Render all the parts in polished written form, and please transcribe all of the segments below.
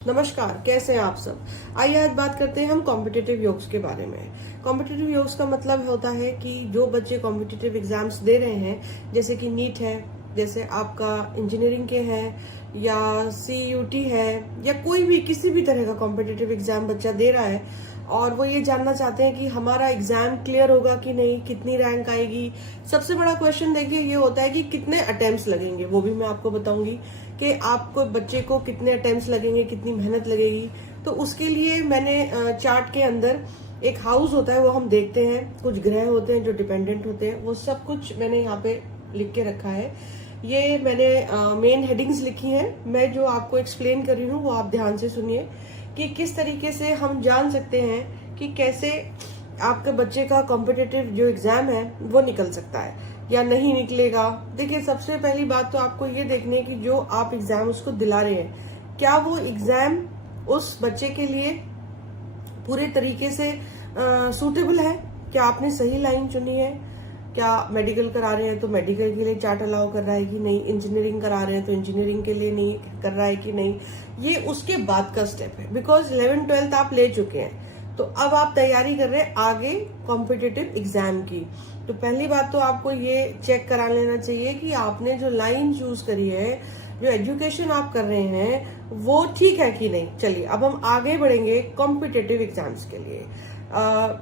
नमस्कार, कैसे हैं आप सब। आइए आज बात करते हैं हम कॉम्पिटिटिव योग्स के बारे में। कॉम्पिटिटिव योग्स का मतलब होता है कि जो बच्चे कॉम्पिटिटिव एग्जाम्स दे रहे हैं, जैसे कि नीट है, जैसे आपका इंजीनियरिंग के हैं या CUT है या कोई भी किसी भी तरह का कॉम्पिटिटिव एग्जाम बच्चा दे रहा है और वो ये जानना चाहते हैं कि हमारा एग्जाम क्लियर होगा कि नहीं, कितनी रैंक आएगी। सबसे बड़ा क्वेश्चन देखिए ये होता है कि कितने अटेम्प्ट्स लगेंगे, वो भी मैं आपको बताऊंगी कि आपको बच्चे को कितने अटेम्प्ट्स लगेंगे, कितनी मेहनत लगेगी। तो उसके लिए मैंने चार्ट के अंदर एक हाउस होता है वो हम देखते हैं, कुछ ग्रह होते हैं जो डिपेंडेंट होते हैं, वो सब कुछ मैंने यहाँ पे लिख के रखा है। ये मैंने मेन हेडिंग्स लिखी हैं, मैं जो आपको एक्सप्लेन कर रही हूँ वो आप ध्यान से सुनिए कि किस तरीके से हम जान सकते हैं कि कैसे आपके बच्चे का कॉम्पिटिटिव जो एग्जाम है वो निकल सकता है या नहीं निकलेगा। देखिए, सबसे पहली बात तो आपको ये देखनी है कि जो आप एग्जाम उसको दिला रहे हैं, क्या वो एग्जाम उस बच्चे के लिए पूरे तरीके से सूटेबल है, क्या आपने सही लाइन चुनी है, क्या मेडिकल करा रहे हैं तो मेडिकल के लिए चार्ट अलाउ कर रहा है कि नहीं, इंजीनियरिंग करा रहे हैं तो इंजीनियरिंग के लिए नहीं कर रहा है कि नहीं। ये उसके बाद का स्टेप है, बिकॉज 11th-12th आप ले चुके हैं, तो अब आप तैयारी कर रहे हैं आगे कॉम्पिटिटिव एग्जाम की। तो पहली बात तो आपको ये चेक करा लेना चाहिए कि आपने जो लाइन चूज करी है, जो एजुकेशन आप कर रहे हैं, वो ठीक है कि नहीं। चलिए अब हम आगे बढ़ेंगे कॉम्पिटिटिव एग्जाम्स के लिए।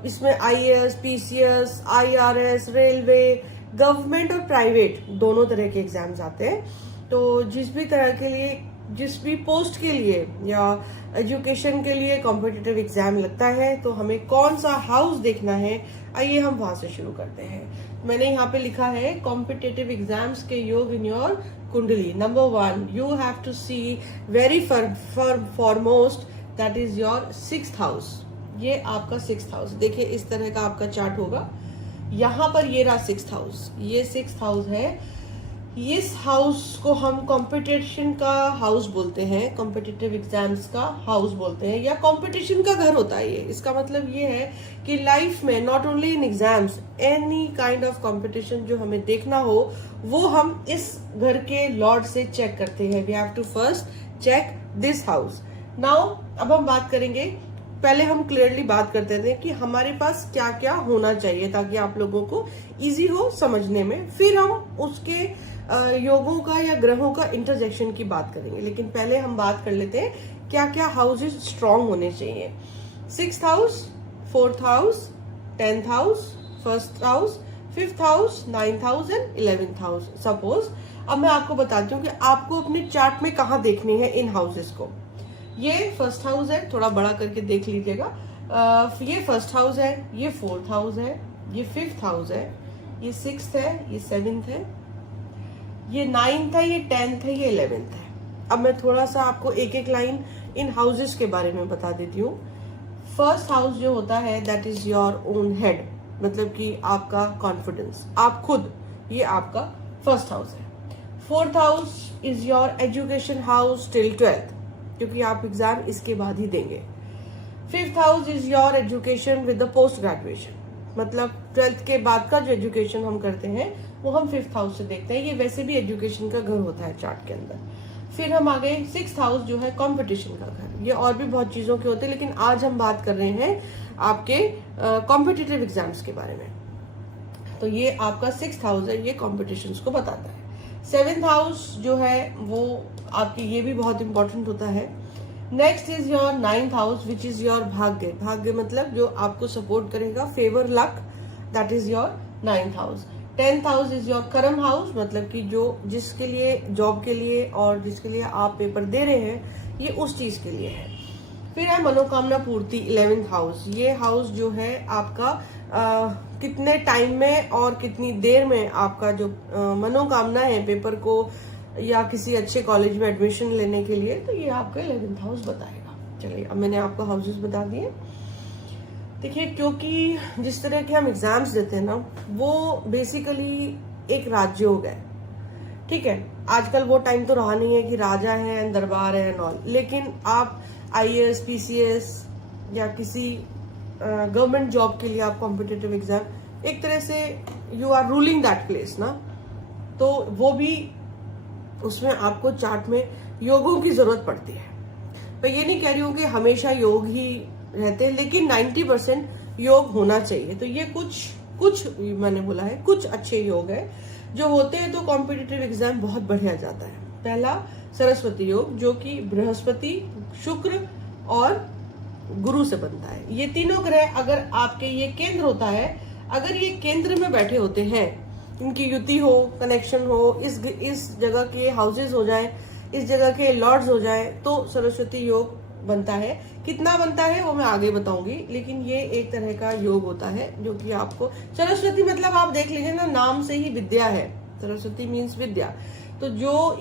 इसमें IAS, PCS, IRS, railway, government और प्राइवेट दोनों तरह के एग्जाम्स आते हैं। तो जिस भी तरह के लिए, जिस भी पोस्ट के लिए या एजुकेशन के लिए कॉम्पिटिटिव एग्जाम लगता है, तो हमें कौन सा हाउस देखना है, आइए हम वहां से शुरू करते हैं। मैंने यहाँ पे लिखा है कॉम्पिटिटिव एग्जाम्स के योग इन योर कुंडली। नंबर 1, you have to see very foremost that is your 6th house. ये आपका 6th हाउस, देखिए इस तरह का आपका चार्ट होगा। यहाँ पर ये रहा 6th हाउस, ये 6th हाउस है। इस हाउस को हम कंपटीशन का हाउस बोलते हैं, कॉम्पिटिटिव एग्जाम्स का हाउस बोलते हैं, या कंपटीशन का घर होता है ये। इसका मतलब ये है कि लाइफ में not only in exams, any kind of competition जो हमें देखना हो, वो हम इस घर के लॉर्ड से चेक करते हैं। We have to first check this house. Now अब हम बात करेंगे, पहले हम क्लियरली बात करते थे कि हमारे पास क्या क्या होना चाहिए ताकि आप लोगों को इजी हो समझने में। फिर हम उसके योगों का या ग्रहों का इंटरजेक्शन की बात करेंगे, लेकिन पहले हम बात कर लेते हैं क्या क्या हाउसेस स्ट्रांग होने चाहिए। 6th house, 4th house, 10th house, 1st house, 5th house, 9th house and 11th house. Suppose अब मैं आपको बताती हूँ कि आपको अपने चार्ट में कहाँ देखनी है इन हाउसेस को। ये 1st हाउस है, थोड़ा बड़ा करके देख लीजिएगा। ये 1st हाउस है, ये 4th हाउस है, ये 5th हाउस है, ये 6th है, ये 7th है, ये 9th है, ये 10th है, ये 11th है। अब मैं थोड़ा सा आपको एक एक लाइन इन हाउसेस के बारे में बता देती हूँ। 1st हाउस जो होता है that is your own head, मतलब कि आपका कॉन्फिडेंस, आप खुद, ये आपका 1st हाउस है। 4th house is your education house till 12th, क्योंकि आप एग्जाम इसके बाद ही देंगे। 5th house is your education with the post graduation, मतलब 12th के बाद का जो एजुकेशन हम करते हैं वो हम 5th हाउस से देखते हैं। ये वैसे भी एजुकेशन का घर होता है चार्ट के अंदर। फिर हम आ गए 6th हाउस जो है कंपटीशन का घर। ये और भी बहुत चीजों के होते हैं, लेकिन आज हम बात कर रहे हैं आपके कॉम्पिटिटिव एग्जाम्स के बारे में। तो ये आपका 6th हाउस है, ये कॉम्पिटिशन को बताता है। 7th हाउस जो है वो आपकी, ये भी बहुत इंपॉर्टेंट होता है। Next is your 9th house which is your भाग्य। भाग्य मतलब जो आपको सपोर्ट करेगा, favour, luck, that is your 9th house. 10th house is your कर्म हाउस, मतलब कि जो जिसके लिए, जॉब के लिए और जिसके लिए आप पेपर दे रहे हैं, ये उस चीज के लिए है। फिर है मनोकामना पूर्ति, 11th हाउस। ये हाउस जो है आपका कितने टाइम में और कितनी देर में आपका जो मनोकामना है पेपर को या किसी अच्छे कॉलेज में एडमिशन लेने के लिए, तो ये आपका 11th हाउस बताएगा। चलिए अब मैंने आपको हाउसेस बता दिए। देखिए, क्योंकि जिस तरह के हम एग्जाम्स देते हैं ना, वो बेसिकली एक राजयोग है, ठीक है। आजकल वो टाइम तो रहा नहीं है कि राजा है, दरबार है एंड ऑल, लेकिन आप IAS, PCS या किसी गवर्नमेंट जॉब के लिए आप कॉम्पिटिटिव एग्जाम, एक तरह से you are ruling that place ना, तो वो भी उसमें आपको चार्ट में योगों की जरूरत पड़ती है। मैं ये नहीं कह रही हूँ कि हमेशा योग ही रहते हैं, लेकिन 90% योग होना चाहिए। तो ये कुछ मैंने बोला है कुछ अच्छे योग है जो होते हैं तो कॉम्पिटिटिव एग्जाम बहुत बढ़िया जाता है। पहला सरस्वती योग, जो कि बृहस्पति, शुक्र और गुरु से बनता है। ये तीनों ग्रह अगर आपके ये केंद्र होता है, अगर ये केंद्र में बैठे होते हैं, इनकी युति हो, कनेक्शन हो, इस जगह के हाउसेस हो जाए, इस जगह के लॉर्ड्स हो जाए, तो सरस्वती योग बनता है। कितना बनता है वो मैं आगे बताऊंगी, लेकिन ये एक तरह का योग होता है जो कि आपको, सरस्वती मतलब आप देख लीजिए ना, नाम से ही विद्या है। सरस्वती मीन्स विद्या। तो जो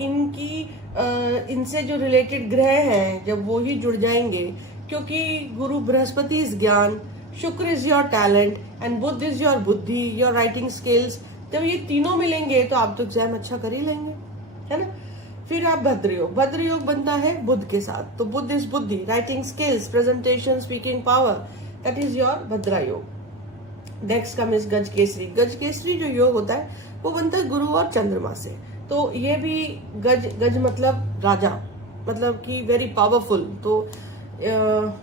इनसे जो रिलेटेड ग्रह हैं, जब वो ही जुड़ जाएंगे, क्योंकि गुरु Brihaspati is gyan, Shukra is your talent and Budh is your buddhi, your writing skills. जब ये तीनों मिलेंगे तो आप तो एग्जाम अच्छा कर ही लेंगे, है ना। फिर आप भद्र योग बनता है बुध के साथ। तो Budh is buddhi, writing skills, presentation, speaking power, that is your Bhadra Yoga. Next come is गज केसरी जो योग होता है वो बनता है गुरु और चंद्रमा से। तो ये भी गज मतलब राजा, मतलब कि वेरी पावरफुल। तो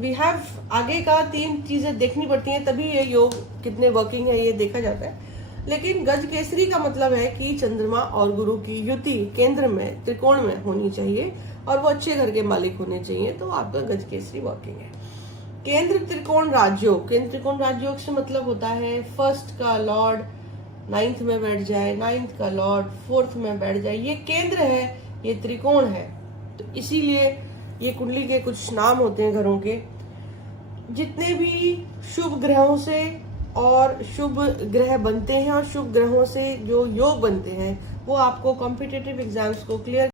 वी हैव आगे का 3 चीजें देखनी पड़ती हैं, तभी ये योग कितने वर्किंग है ये देखा जाता है। लेकिन गज केसरी का मतलब है कि चंद्रमा और गुरु की युति केंद्र में, त्रिकोण में होनी चाहिए और वो अच्छे घर के मालिक होने चाहिए, तो आपका गज केसरी वर्किंग है। केंद्र त्रिकोण राजयोग, केंद्र त्रिकोण राजयोग से मतलब होता है फर्स्ट का लॉर्ड 9th में बैठ जाए, 9th का लॉर्ड 4th में बैठ जाए। ये केंद्र है, ये त्रिकोण है। तो इसीलिए ये कुंडली के कुछ नाम होते हैं घरों के। जितने भी शुभ ग्रहों से और शुभ ग्रह बनते हैं और शुभ ग्रहों से जो योग बनते हैं, वो आपको कॉम्पिटिटिव एग्जाम्स को क्लियर